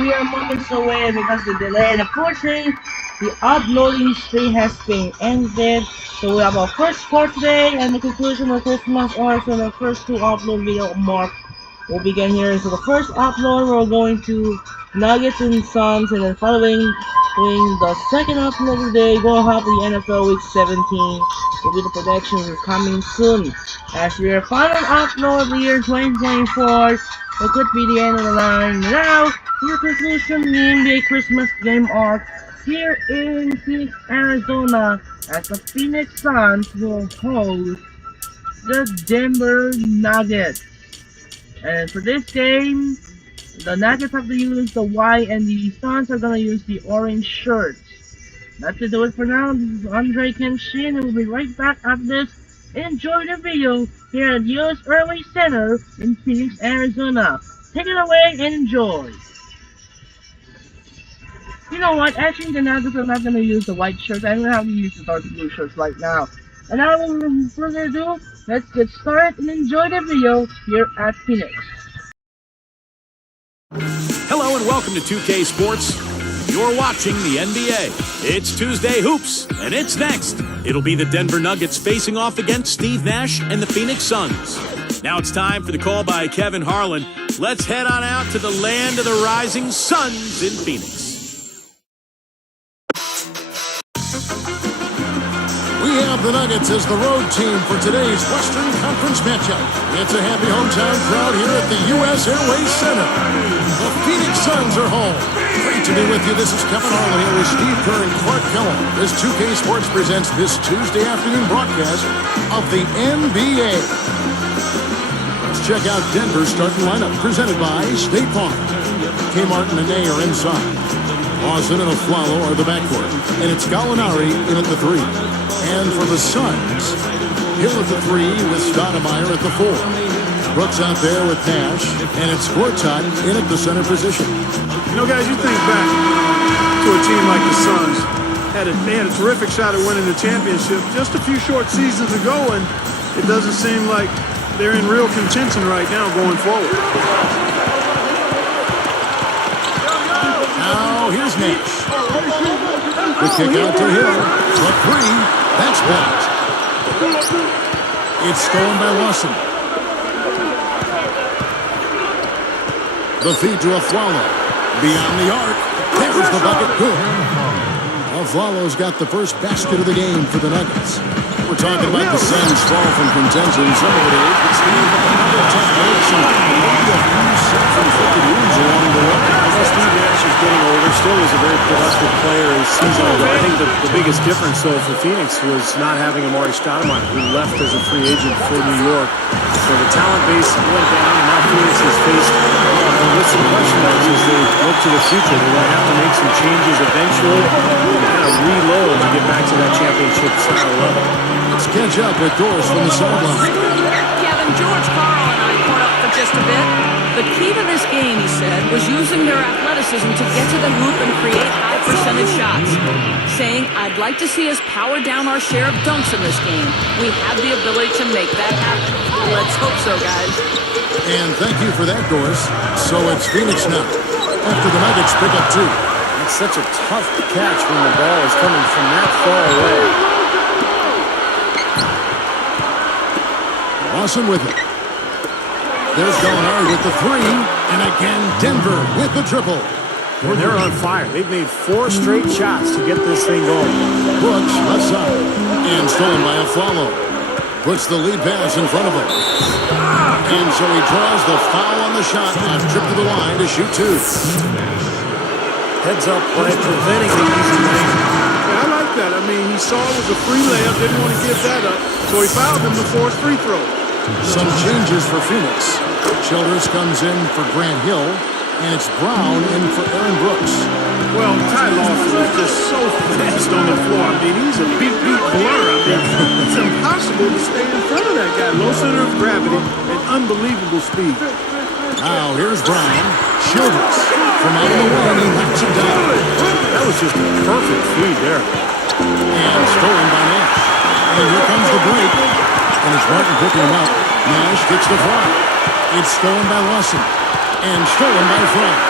we are moments away because of the delay. And unfortunately, the uploading stream has been ended. So we have our first part today and the conclusion of Christmas arc. So the first two upload video mark will begin here. So the first upload we're going to Nuggets and Suns, and then following the second upload today, we'll have the NFL Week 17. Will be the predictions is coming soon. As your final upload of the year 2024, it could be the end of the line. Now, your conclusion, the NBA Christmas game arc here in Phoenix, Arizona, as the Phoenix Suns will host the Denver Nuggets. And for this game, the Nuggets have to use the white and the Suns are gonna use the orange shirts. That's to do it for now. This is Andre Kenshin and we'll be right back after this. Enjoy the video here at US Early Center in Phoenix, Arizona. Take it away and enjoy. You know what? Actually, the Nuggets are not gonna use the white shirts. I'm gonna have to use the dark blue shirts right now. And now, without further ado, let's get started and enjoy the video here at Phoenix. Hello and welcome to 2K Sports. You're watching the NBA. It's Tuesday Hoops, and it's next. It'll be the Denver Nuggets facing off against Steve Nash and the Phoenix Suns. Now it's time for the call by Kevin Harlan. Let's head on out to the land of the rising suns in Phoenix. We have the Nuggets as the road team for today's Western Conference matchup. It's a happy hometown crowd here at the U.S. Airways Center. The Phoenix Suns are home. Great to be with you. This is Kevin Harlan here with Steve Kerr and Clark Kellum as 2K Sports presents this Tuesday afternoon broadcast of the NBA. Let's check out Denver's starting lineup presented by State Farm. K. Martin and Ney are inside. Lawson and Aflalo are the backcourt. And it's Gallinari in at the 3. And for the Suns, Hill at the 3 with Stoudemire at the 4. Brooks out there with Nash, and it's Gortat in at the center position. You know, guys, you think back to a team like the Suns. They had a terrific shot at winning the championship just a few short seasons ago, and it doesn't seem like they're in real contention right now going forward. Now, here's Nash. The kick out to Hill. The 3. That's blocked. It's stolen by Lawson. The feed to Aflalo. Beyond the arc. There's the bucket. Good. Aflalo's got the first basket of the game for the Nuggets. We're talking about the Suns' fall from contention. Some of it is, but Steve, another tough breaks and maybe a few self-inflicted wounds along the way. Steve Nash is getting older, still was a very productive player a season ago. I think the biggest difference, though, for Phoenix was not having Amari Stoudemire, who left as a free agent for New York. So the talent base went down, and now Phoenix is faced with some question marks as they look to the future. They're going to have to make some changes eventually and kind of reload to get back to that championship style level. Let's catch up with Doris from the sideline. Kevin, George Karl and I caught up for just a bit. The key to this game, he said, was using their athleticism to get to the hoop and create high-percentage shots. Saying, I'd like to see us power down our share of dunks in this game. We have the ability to make that happen. Let's hope so, guys. And thank you for that, Doris. So it's Phoenix now, after the Nuggets pick up 2. It's such a tough catch when the ball is coming from that far away. Lawson with it. There's Gallinari with the 3, and again Denver with the triple. They're on fire. They've made 4 straight shots to get this thing going. Brooks left side, and stolen by Aflalo. Puts the lead pass in front of him. And so he draws the foul on the shot, a trip to the line to shoot 2. Heads up play, preventing the easy lane. Yeah, I like that. I mean, he saw it was a free layup, didn't want to give that up, so he fouled him to force free throw. Some changes for Phoenix. Childers comes in for Grant Hill, and it's Brown in for Aaron Brooks. Well, Ty Lawson is just so fast on the floor. I mean, he's a beat blur. I mean, it's impossible to stay in front of that guy. Low center of gravity and unbelievable speed. Now, here's Brown. Childers from out of the way, and he knocks him down. That was just a perfect feed there. And stolen by Nash. And here comes the break. And it's Martin picking him up. Nash gets the foul. It's stolen by Lawson. And stolen by Frank.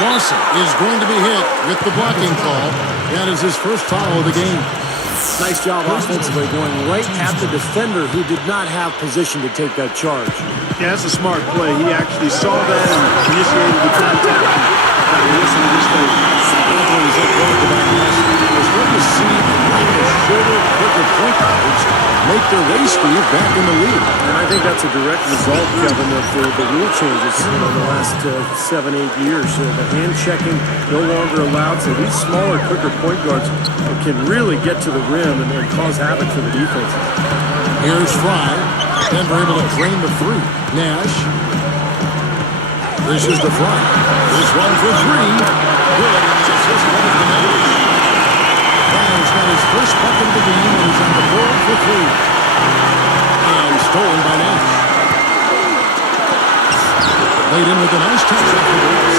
Lawson is going to be hit with the blocking call. That is his first foul of the game. Nice job offensively going right at the defender who did not have position to take that charge. Yeah, that's a smart play. He actually saw that and initiated the contact. Listen to this play. Anthony's up front to back pass. It's good to see the shorter, quicker point guards make their way, Steve, back in the league. And I think that's a direct result, Kevin, of the rule changes in the last 7-8 years. The hand checking no longer allowed, so these smaller, quicker point guards can really get to the rim and cause havoc for the defense. Here's Fry. Denver able to drain the three. Nash. This is the Fry. This one for three. Good. It's a just one of the numbers. Fry's got his first buck in the game, and he's on the board for three. And stolen by Nash. Laid in with a nice touch off the boards.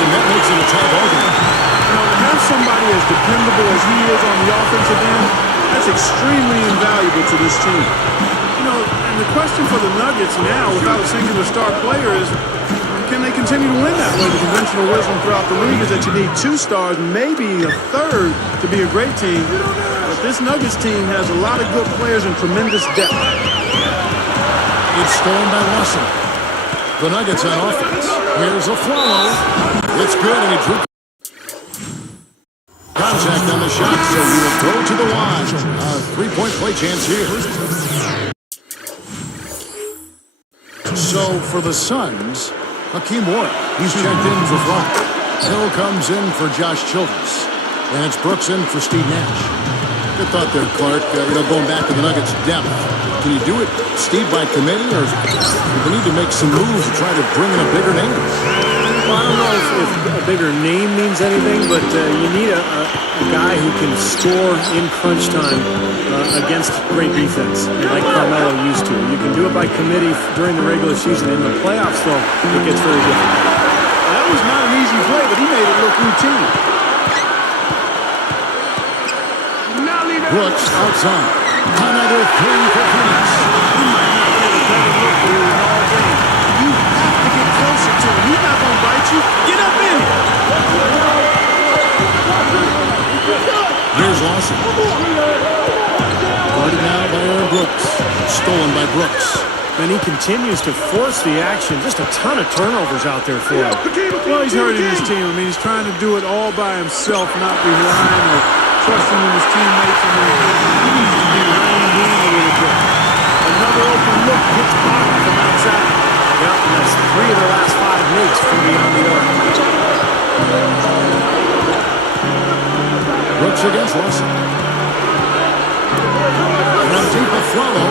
And that makes it a tie ball game. You know, to have somebody as dependable as he is on the offensive end, that's extremely invaluable to this team. You know, and the question for the Nuggets now, without a singular star player, is can they continue to win that way? The conventional wisdom throughout the league is that you need 2 stars, maybe a third, to be a great team. But this Nuggets team has a lot of good players and tremendous depth. It's stolen by Lawson. The Nuggets on offense. Here's a follow. It's good, and he drew contact on the shot, so he will throw to the line. Three-point play chance here. So for the Suns, Hakeem Warrick, he's checked in for Fry. Hill comes in for Josh Childress. And it's Brooks in for Steve Nash. Good thought there, Clark. Going back to the Nuggets' depth. Can you do it, Steve, by committee, or do they need to make some moves to try to bring in a bigger name? Well, I don't know if a bigger name means anything, but you need a guy who can score in crunch time against great defense, like Carmelo used to. You can do it by committee during the regular season. In the playoffs, though, it gets very difficult. That was not an easy play, but he made it look routine. Brooks outside. Another three for Phoenix. He might not get a better look for you in all game. You have to get closer to him. He's not going to bite you. Get up in it. Here's Lawson. Guarded now by Aaron Brooks. Stolen by Brooks. And he continues to force the action. Just a ton of turnovers out there for him. Well, he's hurting his team. I mean, he's trying to do it all by himself, not relying or trusting in his teammates. And he needs to be reined in a little bit. Another open look gets blocked from outside. Yep, and that's 3 of the last 5 makes from beyond the arc. Brooks against Lawson. From deep a follow.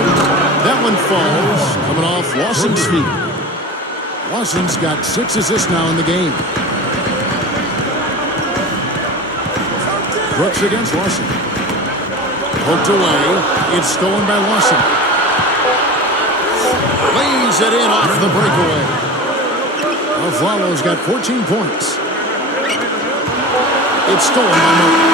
That one falls. Coming off Lawson's feet. Lawson's got 6 assists now in the game. Brooks against Lawson. Poked away. It's stolen by Lawson. Lays it in off the breakaway. Alfalo's got 14 points. It's stolen by Murray.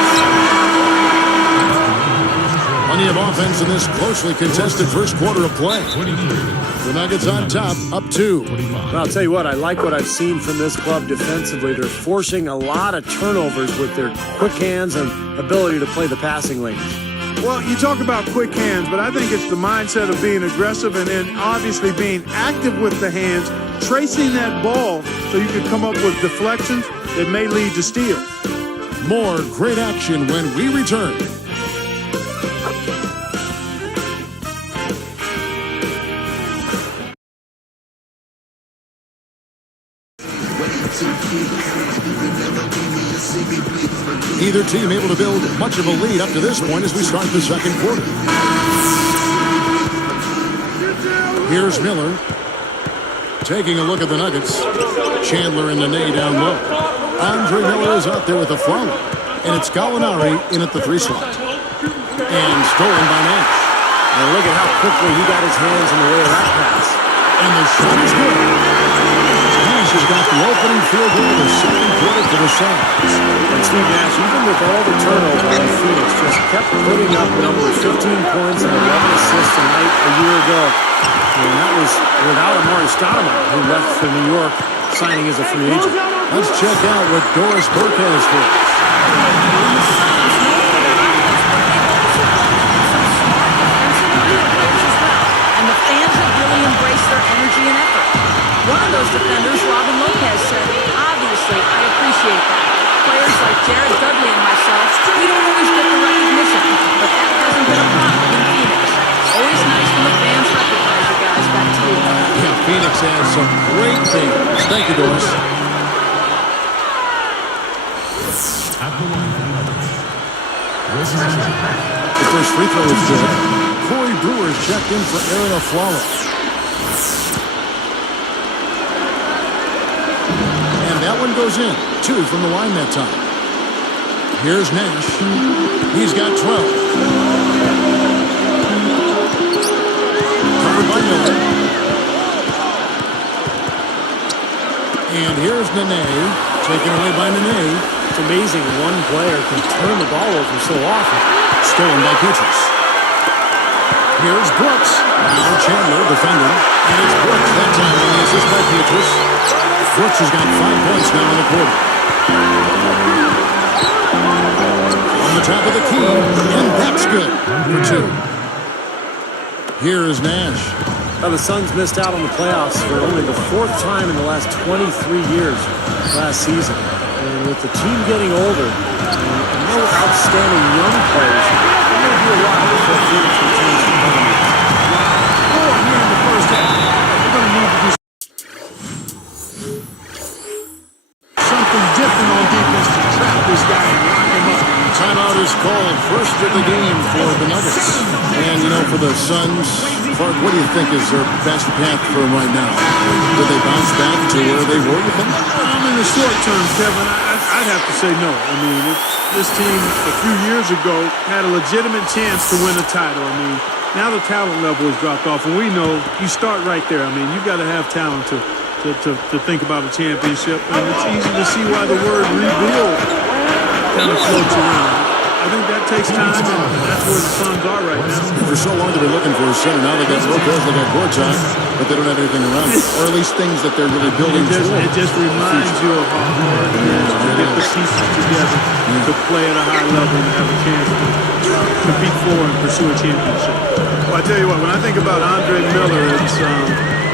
Plenty of offense in this closely contested first quarter of play. The Nuggets on top, up 2. Well, I'll tell you what, I like what I've seen from this club defensively. They're forcing a lot of turnovers with their quick hands and ability to play the passing lanes. Well, you talk about quick hands, but I think it's the mindset of being aggressive and then obviously being active with the hands, tracing that ball so you can come up with deflections that may lead to steals. More great action when we return. Either team able to build much of a lead up to this point as we start the second quarter. Here's Miller. Taking a look at the Nuggets. Chandler and Nene down low. Andre Miller is out there with a foul. And it's Gallinari in at the 3 slot. And stolen by Nash. And look at how quickly he got his hands in the way of that pass. And the shot is good. Nash has got the opening field goal of the second quarter for the Suns. And Steve Nash, even with all the turnover on Phoenix, just kept putting up numbers, 15 points and 11 assists a night a year ago. And that was without Amari Stoudemire, who left for New York, signing as a free agent. Let's check out what Doris Burke has for us. And the fans have really embraced their energy and effort. One of those defenders, Robin Lopez, said, obviously, I appreciate that. Players like Jared Dudley and myself, we don't always get the recognition, but that hasn't been a problem in Phoenix. Always nice when the fans recognize you guys. Back to you. Yeah, Phoenix has some great things. Thank you, Doris. The first free throw is good. Corey Brewer's checked in for Aaron Aflalo. And that one goes in. 2 from the line that time. Here's Nash. He's got 12. Covered by Miller. And here's Nene. Taken away by Nene. It's amazing one player can turn the ball over so often. Stolen by Kuchis. Here's Brooks. Now Chandler defending. And it's Brooks that time on the assist by Kuchis. Brooks has got 5 points now in the quarter. On the top of the key. And that's good for 2. Here is Nash. Now the Suns missed out on the playoffs for only the 4th time in the last 23 years last season. And with the team getting older and no outstanding young players, it may be a while before Phoenix returns to dominance. Here in the first half, we're going to need to do something different on defense to trap this guy and lock him up. Timeout is called. First of the game for the Nuggets. And, you know, for the Suns, Clark, what do you think is their best path for them right now? Did they bounce back to where they were, you think? In the short term, Kevin, I'd have to say no. I mean, this team a few years ago had a legitimate chance to win a title. I mean, now the talent level has dropped off, and we know you start right there. I mean, you've got to have talent to think about a championship, and it's easy to see why the word rebuild kind of floats around. I think that takes time, and that's where the Suns are right now. For so long they've been looking for a center. Now they got Lopez, they got Gortat, but they don't have anything around it. Or at least things that they're really building It just reminds you of how hard it is to get the pieces together to play at a high level and have a chance to compete for and pursue a championship. Well, I tell you what, when I think about Andre Miller, it's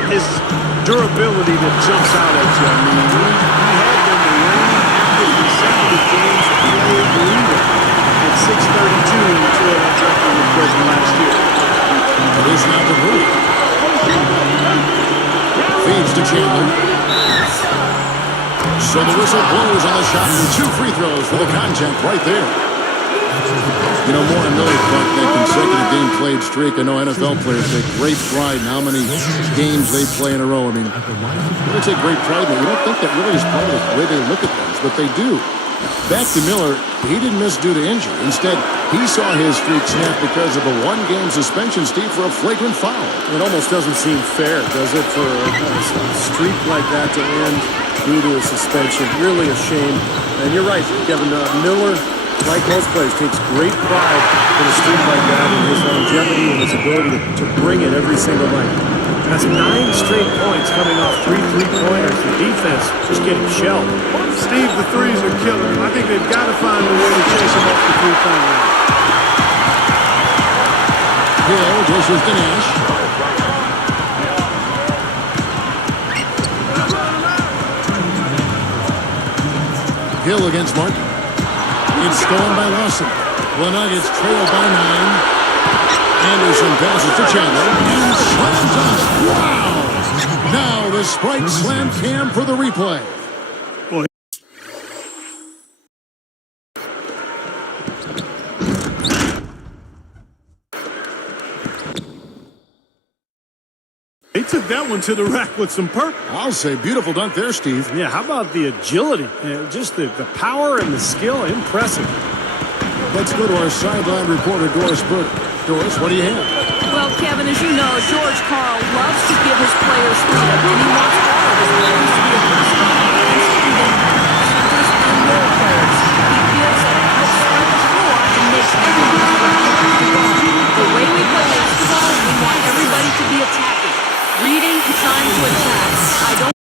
his durability that jumps out at you. I mean, we had been the reigning active consecutive games played leader at 632 until that record was broken last year. It is now the rule. Feeds to Chandler. So the whistle blows on the shot and 2 free throws for the contact right there. You know, more and Miller caught that consecutive game played streak. I know NFL players take great pride in how many games they play in a row. I mean, they take great pride in it. You don't think that really is part of the way they look at things, but they do. Back to Miller, he didn't miss due to injury. Instead, he saw his streak snap because of a 1-game suspension, Steve, for a flagrant foul. It almost doesn't seem fair, does it, for a streak like that to end due to a suspension? Really a shame. And you're right, Kevin. Miller, like most players, takes great pride in a streak like that and his longevity and his ability to bring it every single night. That's 9 straight points coming off 3 3-pointers. The defense just getting shelled. Steve, the threes are killing him. I think they've got to find a way to chase him off the three-point line. Hill dishes to Nash. Hill against Martin. It's stolen by Lawson. The Nuggets trail by 9. Anderson passes to Chandler. And slam dunk. Wow! Now the Sprite slam cam for the replay. They took that one to the rack with some purpose. I'll say beautiful dunk there, Steve. Yeah, how about the agility? Just the power and the skill, impressive. Let's go to our sideline reporter, Doris Burke. Doris, what do you have? Well, Kevin, as you know, George Karl loves to give his players freedom, and he wants all of his players to be aggressive on offense, even centers and role players. He gives and helps spread the floor and makes everyone the way we play basketball, we want everybody to be attacking, reading and trying to attack. I don't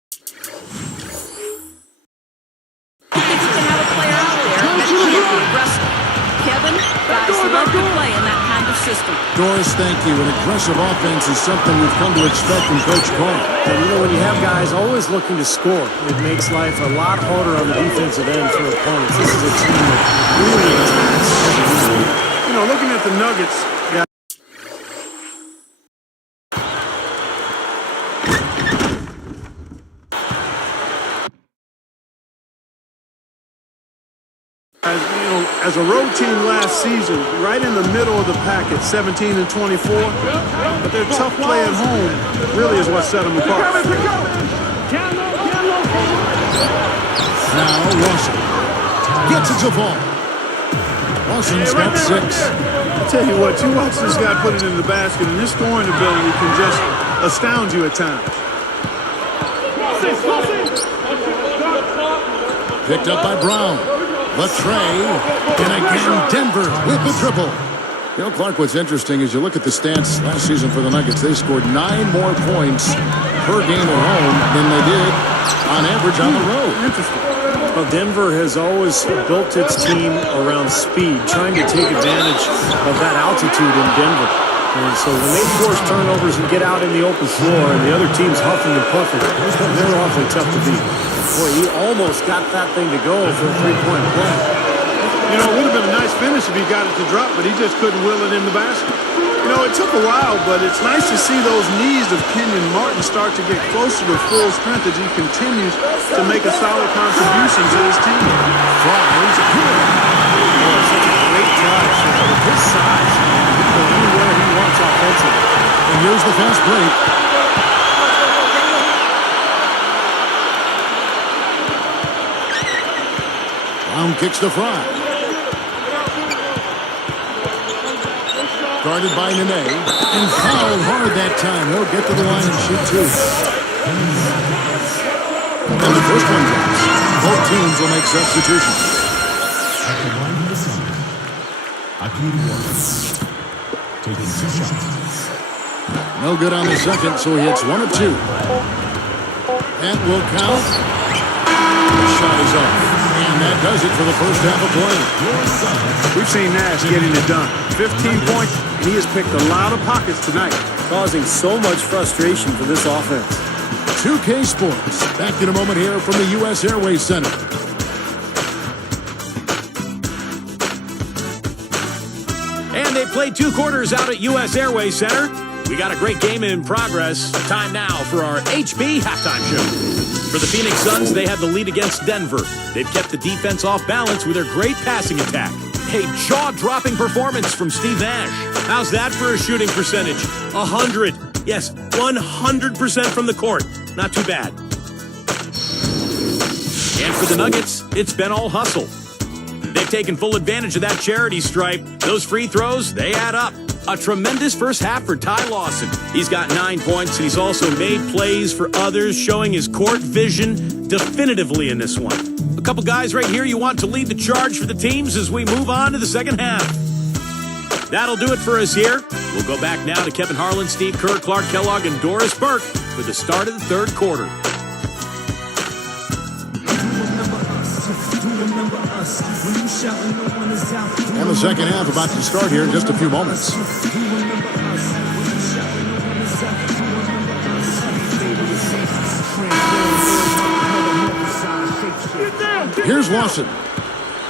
system. Doris, thank you. An aggressive offense is something we've come to expect from Coach Carl. And you know, when you have guys always looking to score, it makes life a lot harder on the defensive end for opponents. This is a team that really attacks. You know, looking at the Nuggets, as a road team last season, right in the middle of the pack at 17 and 24, but their tough play at home really is what set them apart. Now Lawson gets it to Ball. Lawson's got 6. I'll tell you what, you watch this guy put it in the basket, and his scoring ability can just astound you at times. Picked up by Brown. Latray, and again Denver with the triple. You know, Clark, what's interesting is you look at the stats last season for the Nuggets. They scored 9 more points per game at home than they did on average on the road. Interesting. Well, Denver has always built its team around speed, trying to take advantage of that altitude in Denver. And so when they force turnovers and get out in the open floor and the other team's huffing and puffing, they're awfully tough to beat. Boy, he almost got that thing to go for a three-point play. You know, it would have been a nice finish if he got it to drop, but he just couldn't will it in the basket. You know, it took a while, but it's nice to see those knees of Kenyon Martin start to get closer to full strength as he continues to make a solid contribution to his team. Fries good. Boy, such a great touch. With his size, he can go anywhere he wants offensively. And here's the fast break. Brown kicks to Fry. Guarded by Nene. And fouled hard that time. He'll get to the line and shoot 2. And the first one drops. Both teams will make substitutions. At the line of the sun, Akili Warriors taking 2 shots. No good on the second, so he hits 1 of 2. That will count. The shot is up. And that does it for the first half of play. We've seen Nash getting it done. 15 points, and he has picked a lot of pockets tonight. Causing so much frustration for this offense. 2K Sports. Back in a moment here from the U.S. Airways Center. And they played 2 quarters out at U.S. Airways Center. We got a great game in progress. Time now for our HB halftime show. For the Phoenix Suns, they have the lead against Denver. They've kept the defense off balance with their great passing attack. A jaw-dropping performance from Steve Nash. How's that for a shooting percentage? 100. Yes, 100% from the court. Not too bad. And for the Nuggets, it's been all hustle. They've taken full advantage of that charity stripe. Those free throws, they add up. A tremendous first half for Ty Lawson. He's got 9 points, and he's also made plays for others, showing his court vision definitively in this one. A couple guys right here you want to lead the charge for the teams as we move on to the second half. That'll do it for us here. We'll go back now to Kevin Harlan, Steve Kerr, Clark Kellogg, and Doris Burke for the start of the third quarter. And the second half about to start here in just a few moments. Here's Lawson.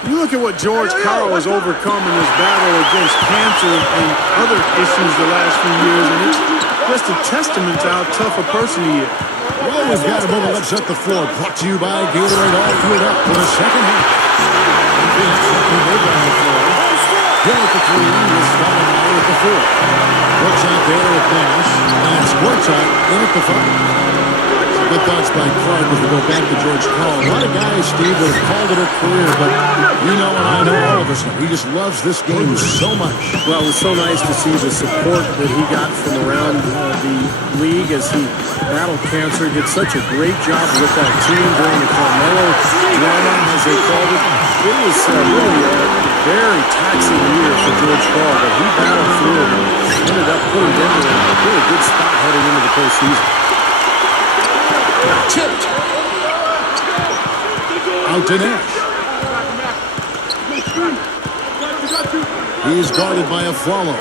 You look at what George Karl has overcome in his battle against cancer and other issues the last few years, and it's just a testament to how tough a person he is. Well, we've got a moment. Let's set the floor. Brought to you by Gatorade All Fueled Up for the second half. Here at the 3, with Stalin at the 4. Brooks out there with Nash, and Sportshot in at the 5. Good thoughts by Clark as we go back to George Karl. A lot of guys, Steve, that have called it a career, but you know and I know all of us know. He just loves this game so much. Well, it was so nice to see the support that he got from around the league as he battled cancer. He did such a great job with that team during the Carmelo drama, as they called it. It was really a very taxing year for George Karl, but he battled through it and ended up putting Denver in a really good spot heading into the postseason. Tipped. Out to Nash. He's guarded by Afflalo.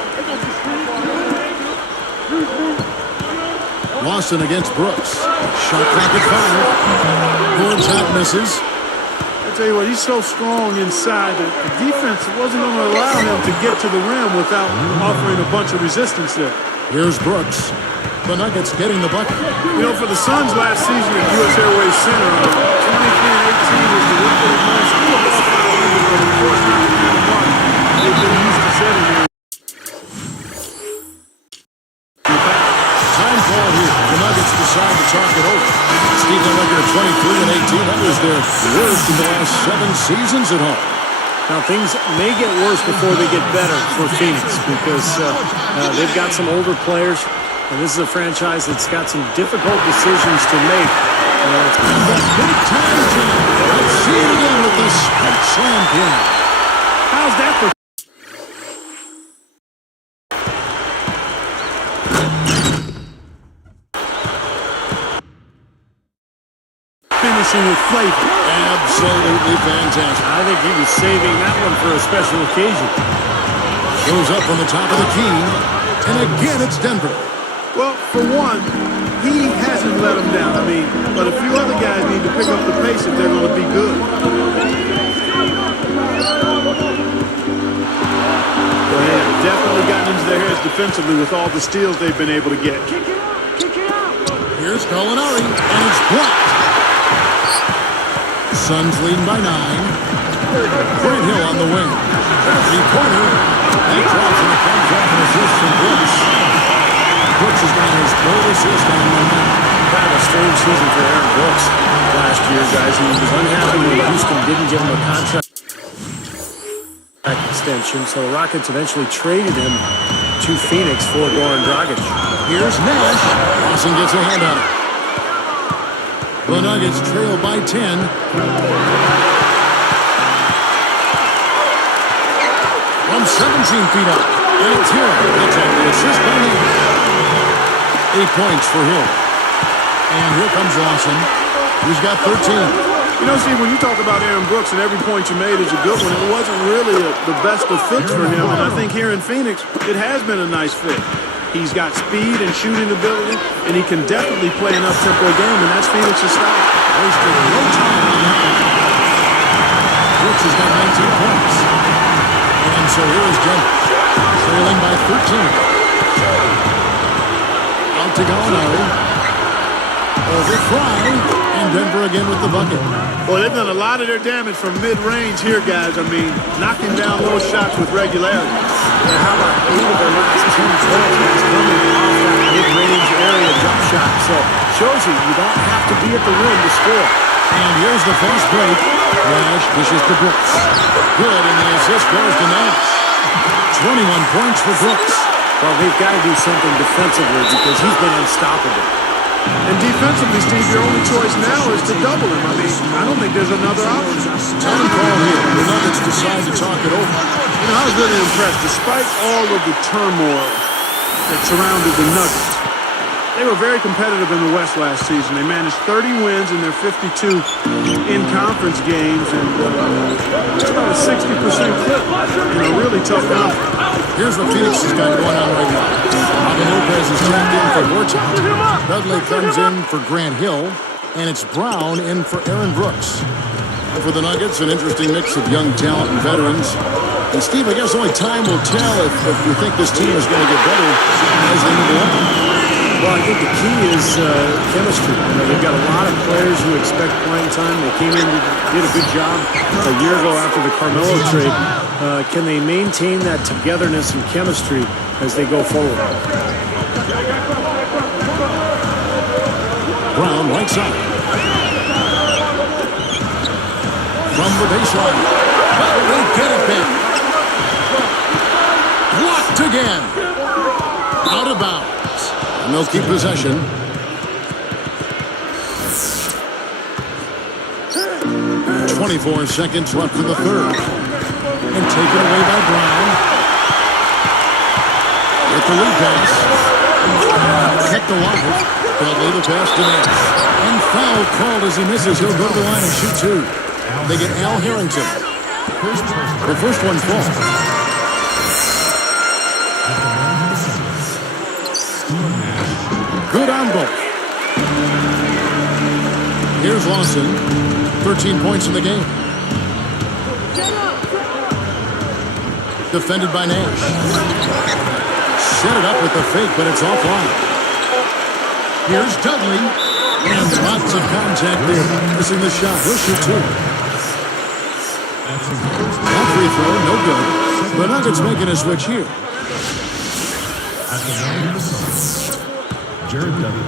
Lawson against Brooks. Shot clock at 5. Full attack misses. I tell you what, he's so strong inside that the defense wasn't going to allow him to get to the rim without offering a bunch of resistance there. Here's Brooks. The Nuggets getting the bucket. You know, for the Suns last season at US Airways Center, 23-18 was the record of most. Still above 500, but of course not the kind of mark they've been used to setting there. Time call here. The Nuggets decide to talk it over. Steve, the record of 23-18. That was their worst in the last 7 seasons at home. Now, things may get worse before they get better for Phoenix because they've got some older players, and this is a franchise that's got some difficult decisions to make. And the big time jam. Let's see it again with the spike slam pin. How's that for? Finishing with flavor. Absolutely fantastic. I think he was saving that one for a special occasion. Goes up on the top of the key. And again, it's Denver. Well, for one, he hasn't let them down. I mean, but a few other guys need to pick up the pace if they're going to be good. Well, they have definitely gotten into their heads defensively with all the steals they've been able to get. Here's Gallinari, and it's blocked. Suns leading by 9. Grant Hill on the wing. Three-pointer. He drops and it comes off an assist from Brooks. Brooks has got his 3rd assist on the night. Kind of a strange season for Aaron Brooks last year, guys. He was unhappy when Houston didn't give him a contract extension, so the Rockets eventually traded him to Phoenix for Goran Dragic. Here's Nash. Lawson gets a hand on it. The Nuggets trail by 10. From 17 feet up. And it's Hill. That's the assist by Hill. 8 points for Hill. And here comes Lawson. He's got 13. You know, Steve, when you talk about Aaron Brooks and every point you made is a good one, it wasn't really the best of fits for him. And I think here in Phoenix, it has been a nice fit. He's got speed and shooting ability, and he can definitely play an up-tempo game, and that's Phoenix's style. Wasted no time on that. Brooks has got 19 points. And so here is Denver, trailing by 13. Out to Gallinari. Over Fry, and Denver again with the bucket. Well, they've done a lot of their damage from mid-range here, guys. I mean, knocking down those shots with regularity. And how about 8 of their last 10 points coming off that mid-range area jump shot? So, shows you don't have to be at the rim to score. And here's the fast break. Nash dishes to Brooks. Good, and the assist goes to Nash. 21 points for Brooks. Well, they've got to do something defensively because he's been unstoppable. And defensively, Steve, your only choice now is to double him. I mean, I don't think there's another option. Time call here. The Nuggets decide to talk it over. You know, I was really impressed. Despite all of the turmoil that surrounded the Nuggets, they were very competitive in the West last season. They managed 30 wins in their 52 in-conference games, and that's about a 60% clip in a really tough conference. Here's what Phoenix has got going on right now. Robin Lopez is tapped in for Gortat. Dudley comes in for Grant Hill, and it's Brown in for Aaron Brooks. And for the Nuggets, an interesting mix of young talent and veterans. And Steve, I guess only time will tell if you think this team is going to get better as they move along. Well, I think the key is chemistry. You know, they've got a lot of players who expect playing time. They came in and did a good job a year ago after the Carmelo trade. Can they maintain that togetherness and chemistry as they go forward? Brown right side. From the baseline. They get it back. Blocked again. Out of bounds. And they'll keep possession. 24 seconds left in the third. And taken away by Brown. With the lead pass. Kept alive. Dudley the pass to Nash. And foul called as he misses. He'll go to the line and shoot 2. They get Al Harrington. The first one falls. Steve Nash. Good on both. Here's Lawson. 13 points in the game. Defended by Nash. Set it up with the fake, but it's offline. Here's Dudley. And lots of contact there. Missing the shot. He'll shoot two. That free throw, no good. The Nuggets making a switch here. At the line of the Suns, Jared Dudley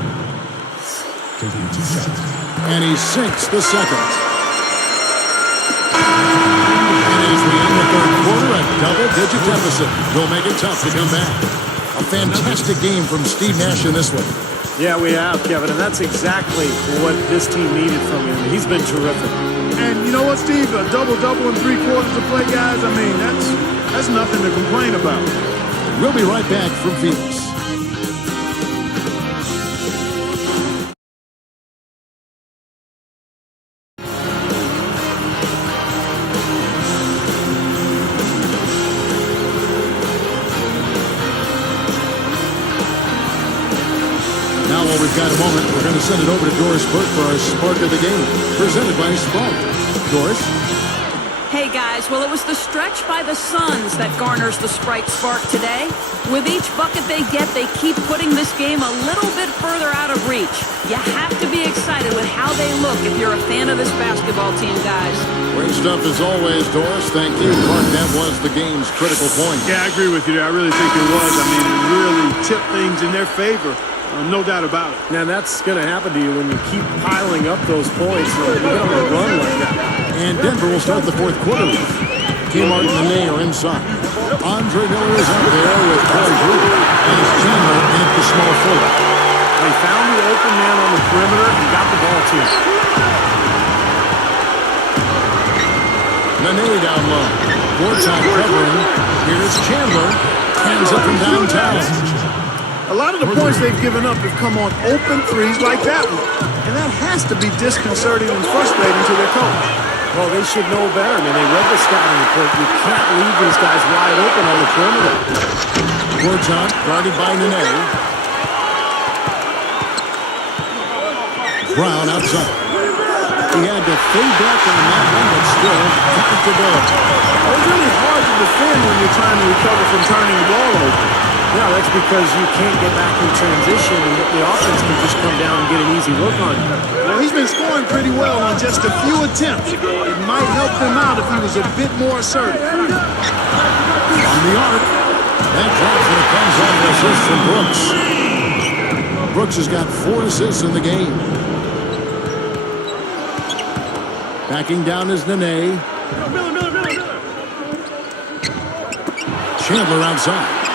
taking 2 shots. And he sinks the second. And as we end the third quarter, a double-digit deficit will make it tough to come back. A fantastic game from Steve Nash in this one. Yeah, we have, Kevin, and that's exactly what this team needed from him. He's been terrific. And you know what, Steve? A double-double in 3 quarters of play, guys. I mean, that's nothing to complain about. We'll be right back from Phoenix. Now, while we've got a moment, we're going to send it over to Doris Burke for our Spark of the Game, presented by Sprite. Doris? Hey guys, well it was the stretch by the Suns that garners the Sprite Spark today. With each bucket they get, they keep putting this game a little bit further out of reach. You have to be excited with how they look if you're a fan of this basketball team, guys. Great stuff as always, Doris. Thank you. Clark, that was the game's critical point. Yeah, I agree with you there. I really think it was. I mean, it really tipped things in their favor. No doubt about it. Now, that's going to happen to you when you keep piling up those points. You get on a run like that. And Denver will start the fourth quarter with Kmart and Nene are inside. Andre Miller is out there with Corey Brewer. And it's Chandler in at the small forward. They found the open man on the perimeter and got the ball to him. Nene down low. Gortat covering. Here's Chandler. Hands up from downtown. A lot of the points they've given up have come on open threes like that one. And that has to be disconcerting and frustrating to their coach. Well, they should know better. I mean, they read the scouting report. You can't leave these guys wide open on the perimeter. Gortat guarded by Nene. Brown outside. He had to fade back on that one, but still got it to go. It's really hard to defend when you're trying to recover from turning the ball over. Yeah, that's because you can't get back in transition and the offense can just come down and get an easy look on you. Well, he's been scoring pretty well on just a few attempts. It might help him out if he was a bit more assertive. On the arc. That drops when it comes off an assist from Brooks. Brooks has got 4 assists in the game. Backing down is Nene. Chandler outside.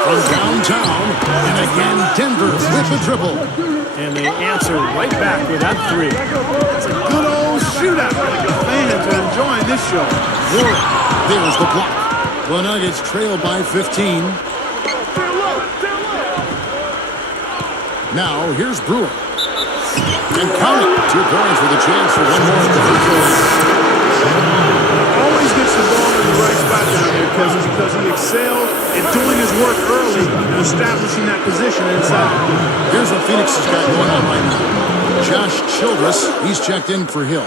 From downtown, and again Denver with the dribble. And they answer right back with that three. It's a good old shootout. Fans are enjoying this show. Warren, there's the block. The Nuggets trail by 15. Now here's Brewer. And count it. 2 points with a chance for one more at the free throw line. Always gets the ball in the right spot down there because he excels at doing his work early and establishing that position inside. Here's what Phoenix has got going on right now. Josh Childress, he's checked in for Hill.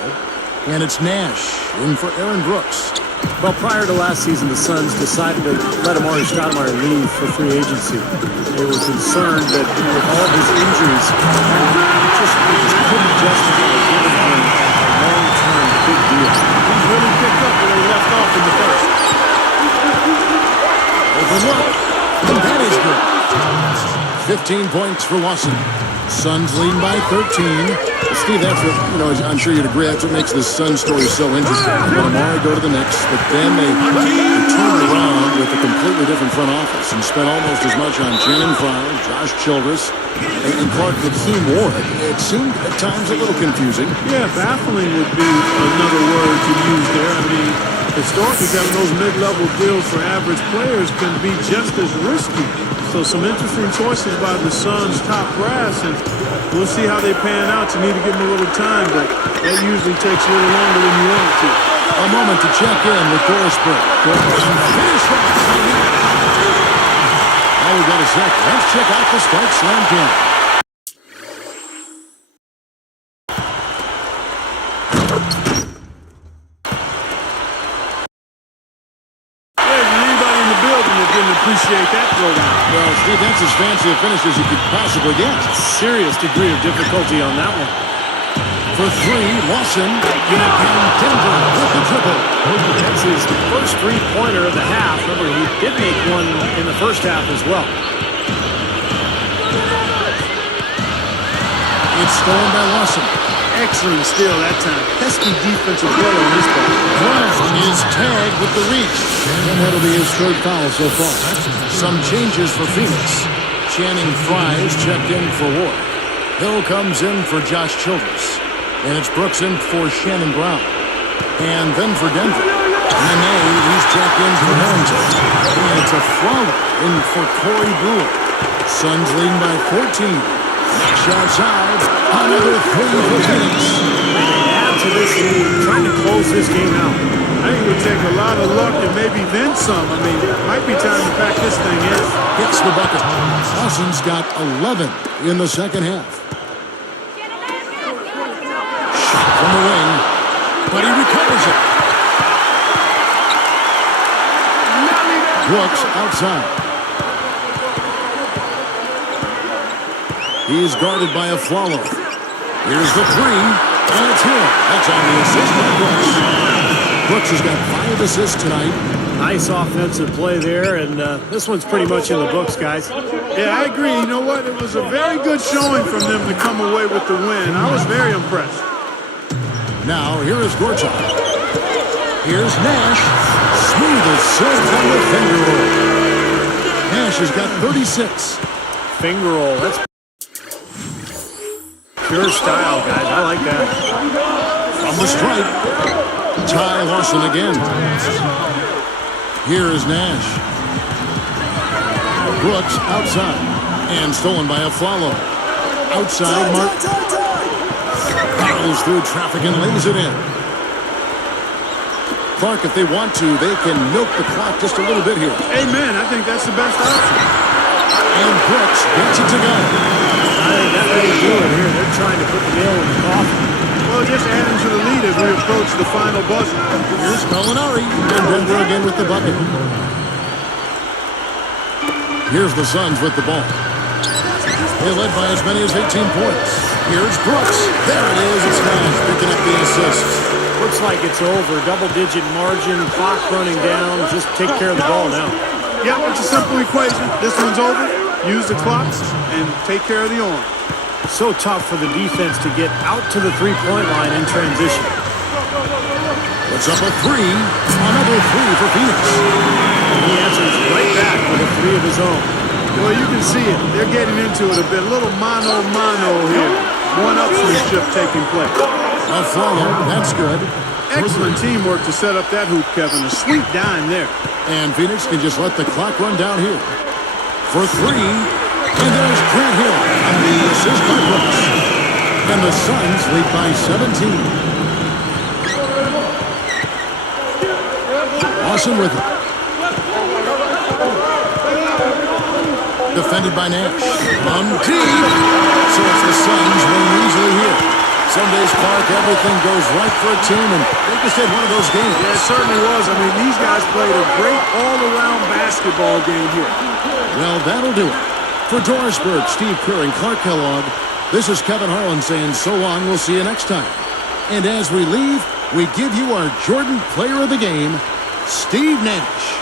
And it's Nash in for Aaron Brooks. Well, prior to last season, the Suns decided to let Amari Stoudemire leave for free agency. They were concerned that with all his injuries, they just couldn't justify giving him a long-term big deal. He's really picked up where he left off in the first. Open look. And that is good. 15 points for Lawson. Suns lead by 13. Steve, that's what, I'm sure you'd agree, that's what makes this Suns story so interesting. Let Amari go to the Knicks, but then they turned around with a completely different front office and spent almost as much on Channing Frye, Josh Childress, and Clark Hakeem Ward. It seemed at times a little confusing. Yeah, baffling would be another word to use there. I mean, historically, having those mid-level deals for average players can be just as risky. So some interesting choices by the Suns' top brass, and we'll see how they pan out. You need to give them a little time, but that usually takes a little longer than you want it to. A moment to check in with Doris Burke. And finish right. All we've got to a sec. Let's check out the Spark Slam Camp. Didn't appreciate that throwdown. Well, Steve, that's as fancy a finish as you could possibly get. Serious degree of difficulty on that one. For three, Lawson, and Denver with the triple. That's his first three-pointer of the half. Remember, he did make one in the first half as well. It's stolen by Lawson. Excellent steal that time. Pesky defensive play on his part. Brown is tagged with the reach. And that'll be his third foul so far. Some changes for Phoenix. Channing Frye is checked in for Ward. Hill comes in for Josh Childress. And it's Brooks in for Shannon Brown. And then for Denver, Nene, he's checked in for Harrington. And it's a Fowler in for Corey Brewer. Suns leading by 14. Nash outside. Another three for Phoenix. Add to this lead, trying to close this game out. I think it would take a lot of luck and maybe then some. I mean, it might be time to pack this thing in. Gets the bucket. Lawson's got 11 in the second half. Shot from the wing, but he recovers it. Brooks outside. He's guarded by a Flalo. Here's the three, and it's here. That's on the assist by Brooks. Brooks has got 5 assists tonight. Nice offensive play there, and this one's pretty much in the books, guys. Yeah, I agree. You know what? It was a very good showing from them to come away with the win. I was very impressed. Now, here is Gorchak. Here's Nash. Smooth as silk on the finger roll. Nash has got 36. Finger roll, that's pure style, guys. I like that. From the stripe, Ty Lawson again. Here is Nash. Brooks outside. And stolen by a Flalo. Outside, Mark. Battles through traffic and lays it in. Clark, if they want to, they can milk the clock just a little bit here. Amen. I think that's the best option. And Brooks gets it to go. I think that's what they're doing here. They're trying to put the nail in the coffin. Well, just adding to the lead as we approach the final buzzer. Here's Molinari, and Denver again with the bucket. Here's the Suns with the ball. They led by as many as 18 points. Here's Brooks. There it is. It's Nash picking up the assist. Looks like it's over. Double-digit margin, clock running down. Just take care of the ball now. Yeah, it's a simple equation. This one's over. Use the clock and take care of the arm. So tough for the defense to get out to the three-point line in transition. Puts up a three. Another three for Phoenix. He answers right back with a three of his own. Well, you can see it. They're getting into it a bit. A little mano-mano here. One-upsmanship taking place. A follow. That's good. Excellent teamwork to set up that hoop, Kevin. A sweet dime there. And Phoenix can just let the clock run down here. For three. And there's Grant Hill on the assist by Brooks. And the Suns lead by 17. Lawson with it. Defended by Nash. From deep. So it's the Suns winning easily here. Some days, Clark, everything goes right for a team, and they just had one of those games. Yeah, it certainly was. I mean, these guys played a great all-around basketball game here. Well, that'll do it. For Doris Burke, Steve Kerr, and Clark Kellogg, this is Kevin Harlan saying so long. We'll see you next time. And as we leave, we give you our Jordan Player of the Game, Steve Nash.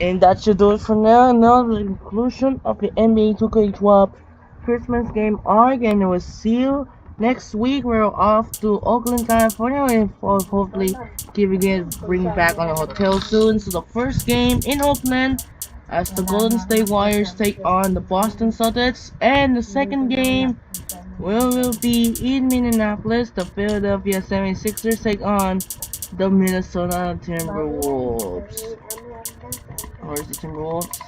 And that should do it for now. Now the conclusion of the NBA 2K12 Christmas game arc, and we'll see you next week. We're off to Oakland, California, and hopefully giving it bring back on the hotel soon. So the first game in Oakland as the Golden State Warriors take on the Boston Celtics, and the second game will be in Minneapolis. The Philadelphia 76ers take on the Minnesota Timberwolves. Where's the Timberwolves?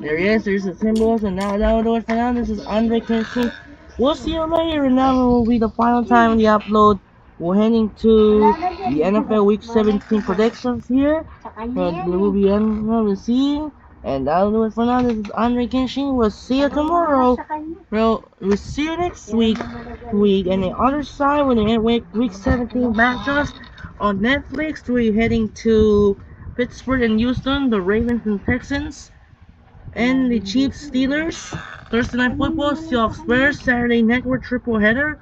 There he is, there's the Timberwolves, and now that will do it for now. This is Andre Kinsey. We'll see you later, and now will be the final time of the upload. We're heading to the NFL Week 17 predictions here. We'll be seeing, and that'll do it for now. This is Andre Kinsey. We'll see you tomorrow. We'll see you next week. And the other side, with the Week 17 matchups on Netflix, we're heading to Pittsburgh and Houston, the Ravens and Texans, and the Chiefs Steelers. Thursday Night Football, Seahawks Bears. Saturday Network triple header,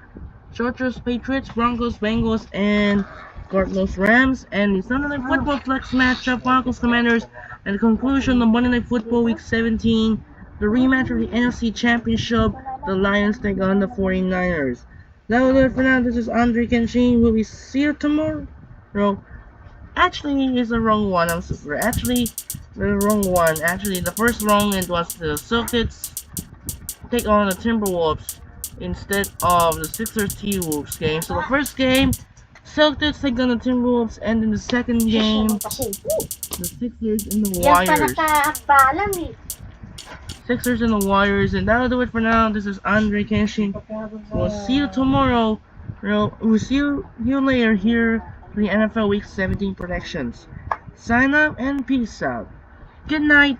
Chargers Patriots, Broncos Bengals, and Cardinals Rams. And the Sunday Night Football flex matchup, Broncos Commanders. And the conclusion of Monday Night Football Week 17, the rematch of the NFC Championship, the Lions take on the 49ers. That will do it for now. This is Andre Kenshin. Will we see you tomorrow? Actually, it's the wrong one. I'm super. Actually, the wrong one. Actually, the first wrong it was the Celtics take on the Timberwolves instead of the Sixers T-Wolves game. So the first game, Celtics take on the Timberwolves, and in the second game, the Sixers and the Warriors. Sixers and the Warriors, and that'll do it for now. This is Andre Kenshin. We'll see you tomorrow. We'll see you later here for the NFL Week 17 predictions. Sign up and peace out. Good night.